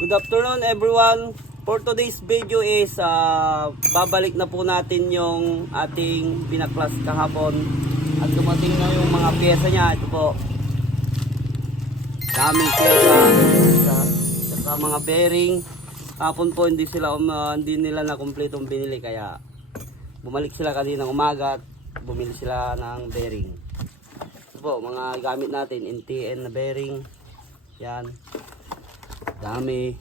Good afternoon everyone. For today's video is babalik na po natin yung ating binaklas kahapon. At dumating na yung mga pyesa niya. Ito po. Daming pyesa. Saka mga bearing. Kahapon po hindi nila na kumpletong binili. Kaya bumalik sila kaninang umaga at bumili sila ng bearing. Ito po mga gamit natin. NTN na bearing. Yan. Dami.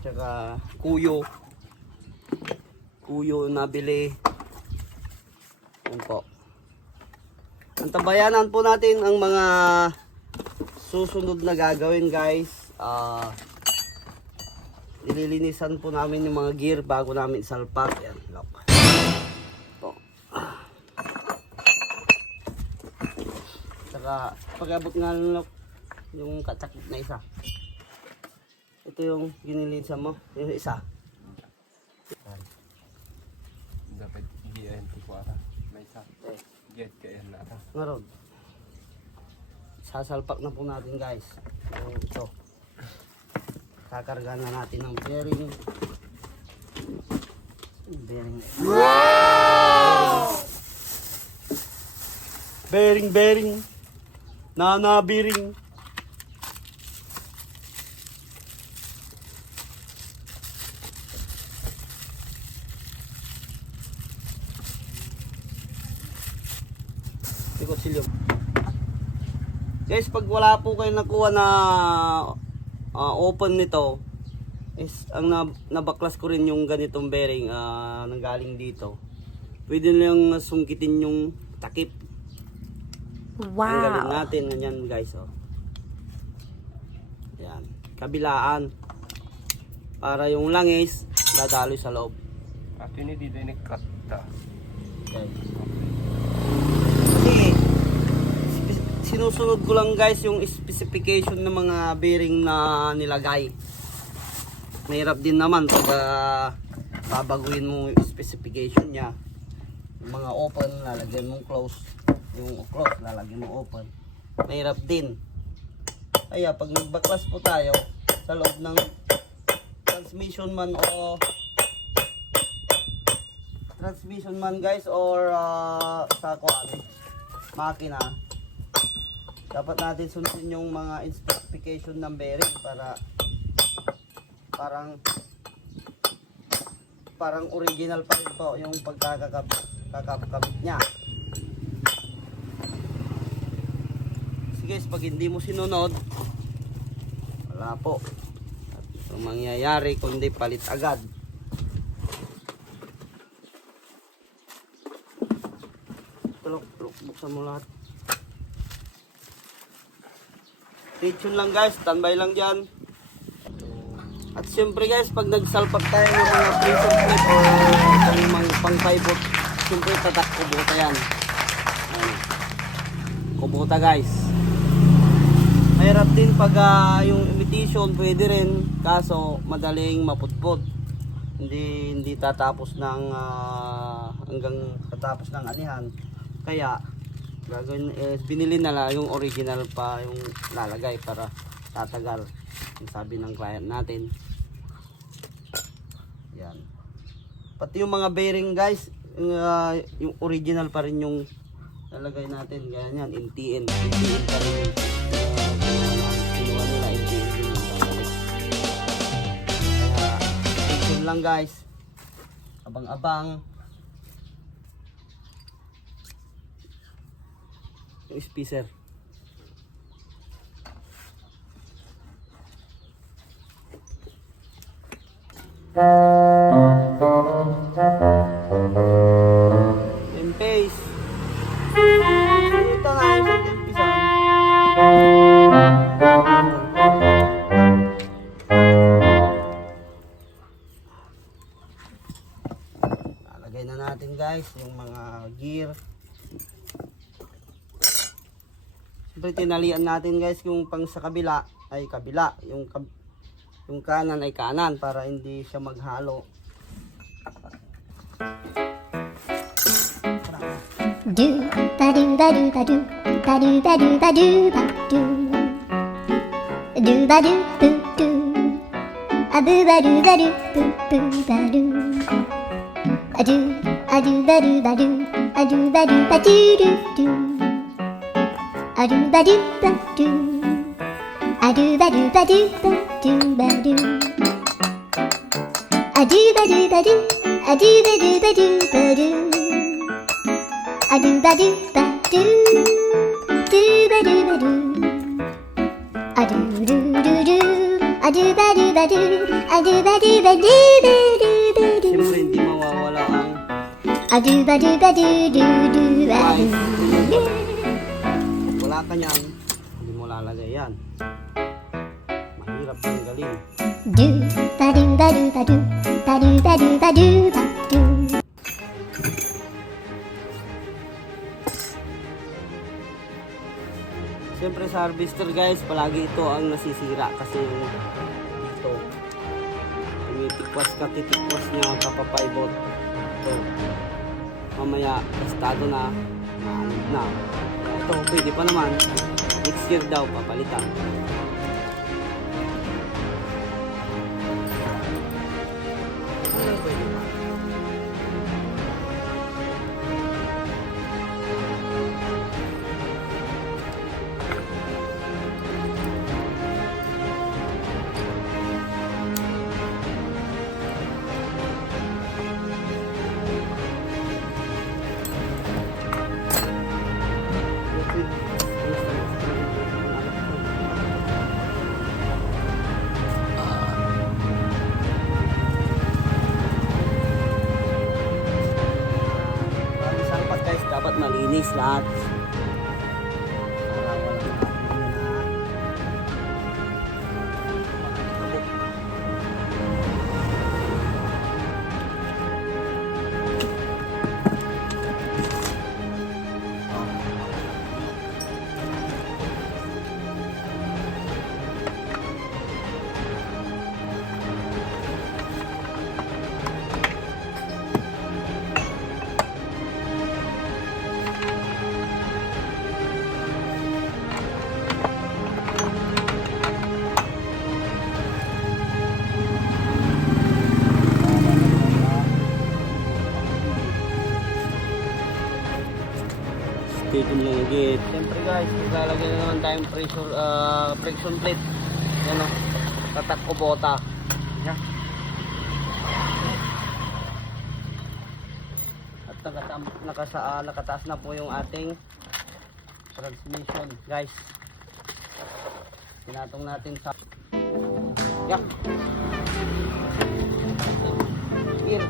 Tsaka kuyo nabili. Yan po. Ang tabayanan po natin ang mga susunod na gagawin guys. Nililinisan po namin yung mga gear bago namin salpak. Yan, lock. Po. Tsaka pag-abot nga ng lock yung katakip na isa. Ito yung ginilisan mo, yung isa. Dapat GNT ko ata. May isa. Get kaya na ata. Ngaron. Sasalpak na po natin guys. Yung ito. Kakarga na natin ng bearing. Bearing. Wow! Bearing. Bearing. Kutsilyo. Guys, pag wala po kayo nakuha na open nito, is ang nabaklas ko rin yung ganitong bearing nanggaling dito. Pwede nilang sungkitin yung takip. Wow. Tanggalin natin ganyan guys, oh. Yan, kabilaan para yung langis dadaloy sa loob. At yun hindi din nag-cut ta. Okay. Sinusunod ko lang guys yung specification ng mga bearing na nilagay. Mahirap din naman pag babaguhin mo yung specification niya. Yung mga open, lalagyan mong close. Yung close, lalagyan mo open. Mahirap din. Kaya pag nagbaklas po tayo sa loob ng transmission man guys or sa makina, dapat natin sundin yung mga specification ng bearing para parang original pa rin po yung pagkakabit niya. Kasi guys, pag hindi mo sinunod, wala po. At ang mangyayari kundi palit agad. Tulok, buksan mo lahat. Stay tuned lang guys, standby lang dyan. At siyempre guys, pag nagsalpak tayo ng mga pressure plate or pang 5 volt, siyempre tatak kubuta yan. Ayan. Kubuta guys. Mahirap din pag yung imitation pwede rin, kaso madaling maputpot. Hindi tatapos ng hanggang tatapos ng anihan. Kaya gagawin binili na lang yung original pa yung lalagay para tatagal. Yung sabi ng client natin. Yan. Pati yung mga bearing guys, yung original pa rin yung lalagay natin. Kaya yan, NTN pa rin yung kinuha nila, NTN din yung babalik. Kaya stay lang guys. Abang-abang. Yung spacer. And paste. Ito nga yung pag-impisan. Lalagay na natin guys yung mga gear. Siyempre tinalian natin guys yung pang sa kabila ay kabila, yung kanan ay kanan para hindi siya maghalo. Do ba do ba do ba do ba do ba do ba do ba do do ba do do do Abu baru baru bu bu baru. Adu adu baru baru. Adu baru badu du du. Adu badu badu. Adu badu badu badu badu. Adu badu badu. Adu badu badu badu. Adu badu badu. Do badu badu. Adu do do do. Adu badu badu. Adu badu badu badu badu. Siyempre hindi mawawala ang Adu badu badu do do badu. wala ka niyan, hindi mo lalagay yan. Mahirap tanggalin. Do badu badu badu. Badu badu badu badu. Siyempre sa harvester guys, palagi ito ang nasisira kasi yung ito tumitikwas ka, titikwas niya ang kapapaybot. Ito mamaya estado na, naanod na. Ito pwede pa naman, next year daw papalitan. Ano pwede pa? Bago salpat guys, dapat malinis lahat. Para walang stay dun lang agad. Siyempre guys, maglalagay na naman tayong friction plate. Yan o, tatak ko bota. Yan. At nakataas na po yung ating transmission guys. Pinatong natin sa yan. Gear.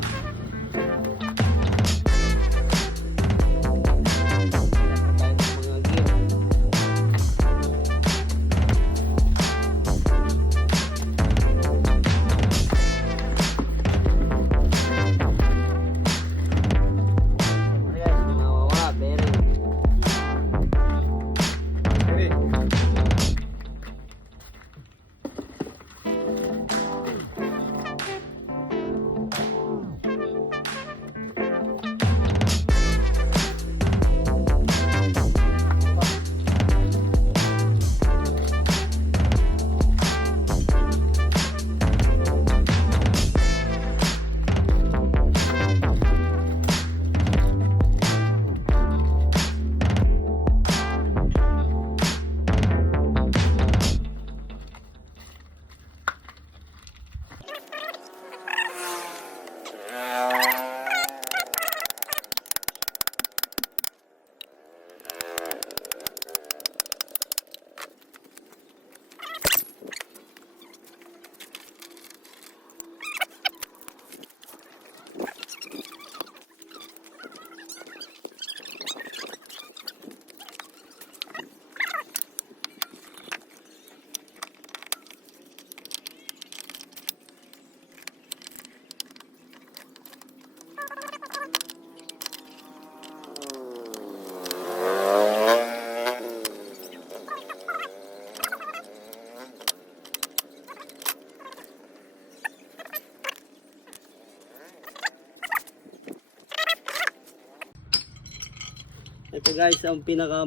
Ito guys ang pinaka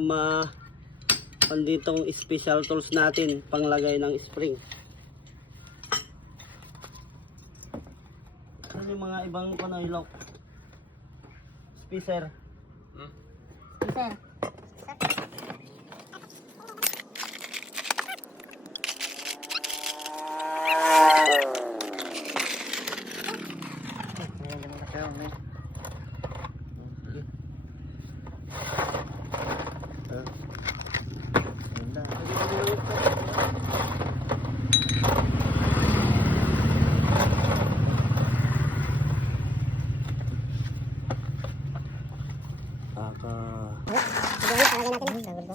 panditong special tools natin panglagay ng spring. naman yung mga ibang hilok. Spacer. Sir.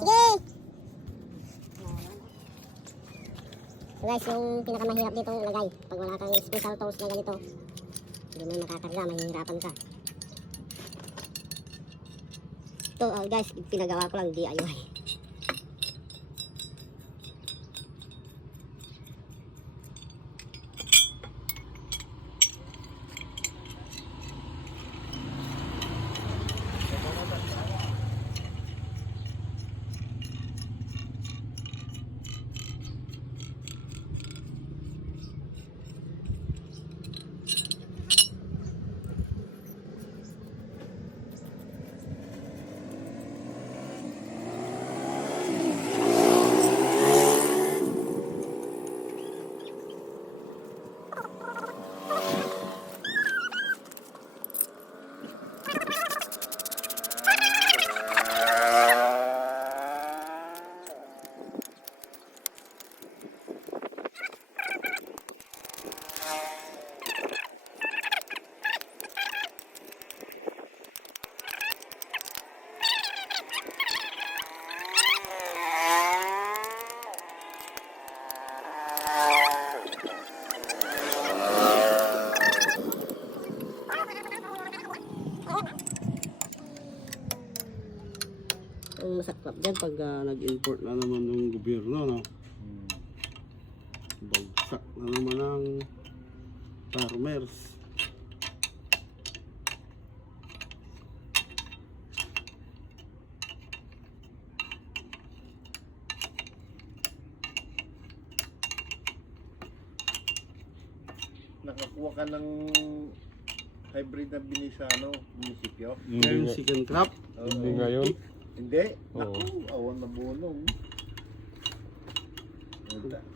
Sige! So guys, yung pinakamahirap ditong lagay, pag wala kang special tools na ganito, hindi mo makakarga, mahihirapan ka. Ito guys, pinagawa ko lang DIY. Ang masaklap dyan pag nag-import na naman ng gobyerno, no? Bagsak na naman ang farmers. Nakakuha ka ng hybrid na binisa munisipyo? Ngayon second crop. Hindi ngayon. Hindi. Oo. Naku, awan na bunong.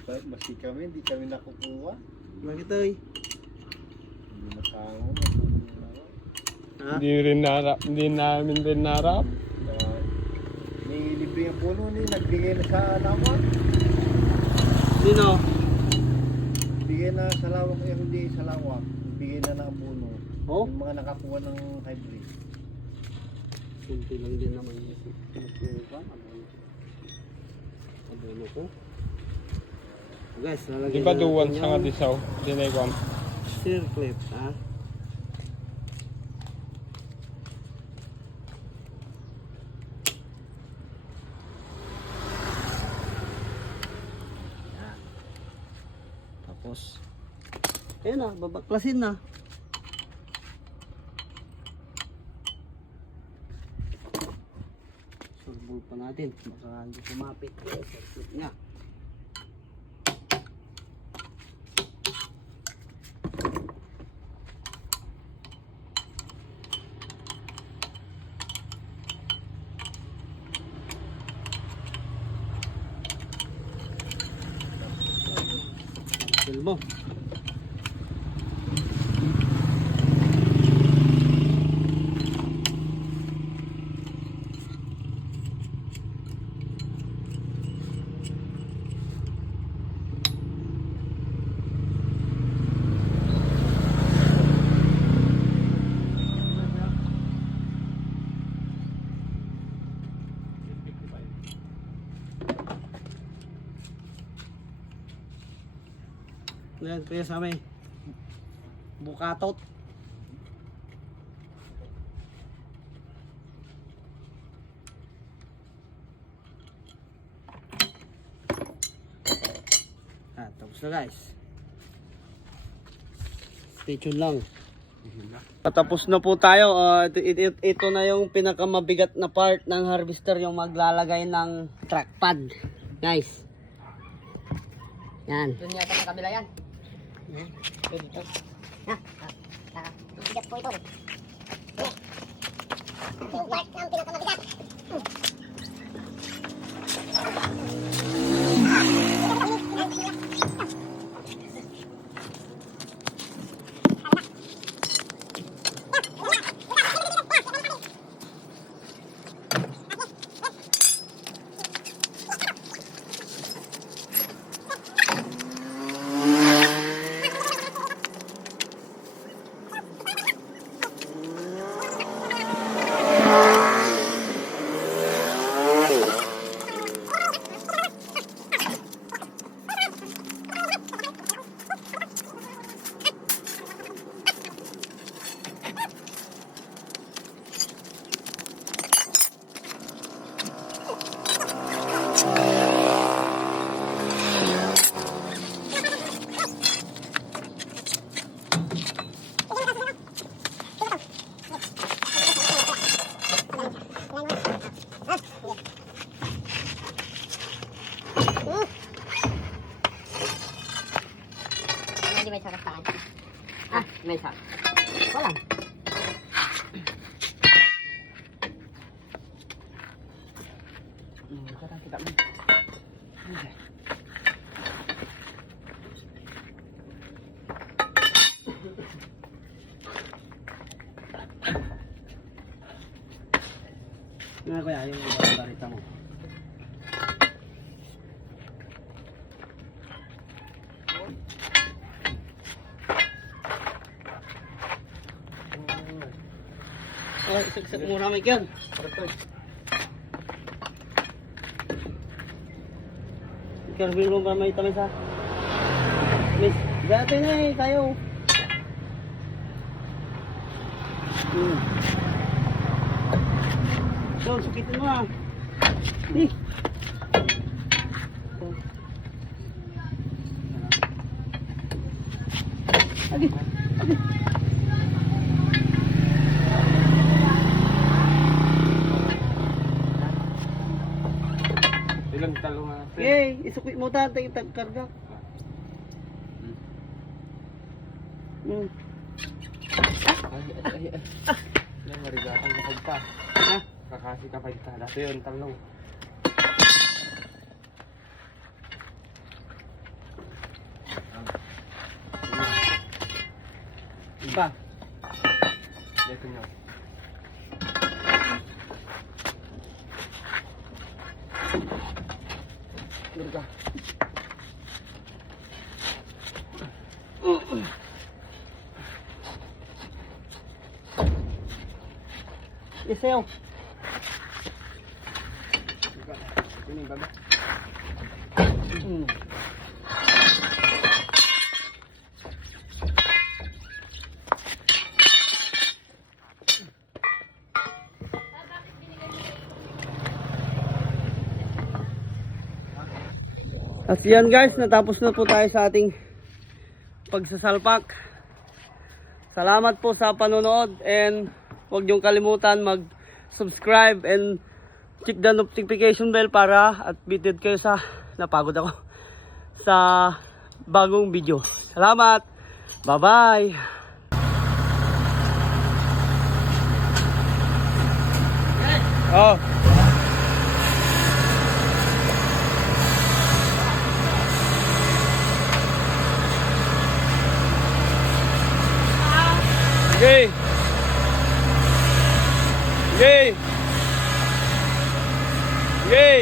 Maski kami, hindi kami nakukuha. Bakit ay? Hindi nakango. Ha? Hindi namin rin narap. May libre ang puno ni nagbigay na sa lawak. Sino? Bigay na sa lawak, hindi sa lawak. Bigay na ng puno. Oh? Yung mga nakakuha ng hybrid. Kunti lang din naman yung pinagpupan. Abono ko. Guys, lalagyan Di ba na duwan natin sa nga yung disaw? Dinay steer clip, ha? Yan. Tapos, ayun na, babaklasin na. Surbol pa natin, baka hindi kumapit sa clip niya. Feel mo. Yan, kaya sa amin. Bukatot. Tapos na guys. Stay tuned lang. Patapos na po tayo. Ito na yung pinakamabigat na part ng harvester, yung maglalagay ng track pad. Guys. Yan. Doon yata sa kabila yan. Bigat po ito. Yung part ng pinakamabigat. Hindi may sarap saan. May isa. Wala. Kita kita mo. Nga kuya, yung barita mo. Oh, saksak muna may kyan. Kervin mo ba may tamis ha? Dati na eh, tayo. So, sukitin mo ha. Eh. Agi. Ilang talo nga. Okay, isukit mo tatay tagkarga. Ay. Yan, marigatang kapag pa. Ha? Kakasi kapag pa. Dati yun, talo. Iba. Dito nyo. Durga. Isayaw. Ini baba. At yan guys, natapos na po tayo sa ating pagsasalpak. Salamat po sa panonood and huwag niyong kalimutan mag-subscribe and check the notification bell para updated kayo sa napagod ako sa bagong video. Salamat! Bye-bye! Oh. Okay. Okay. Okay.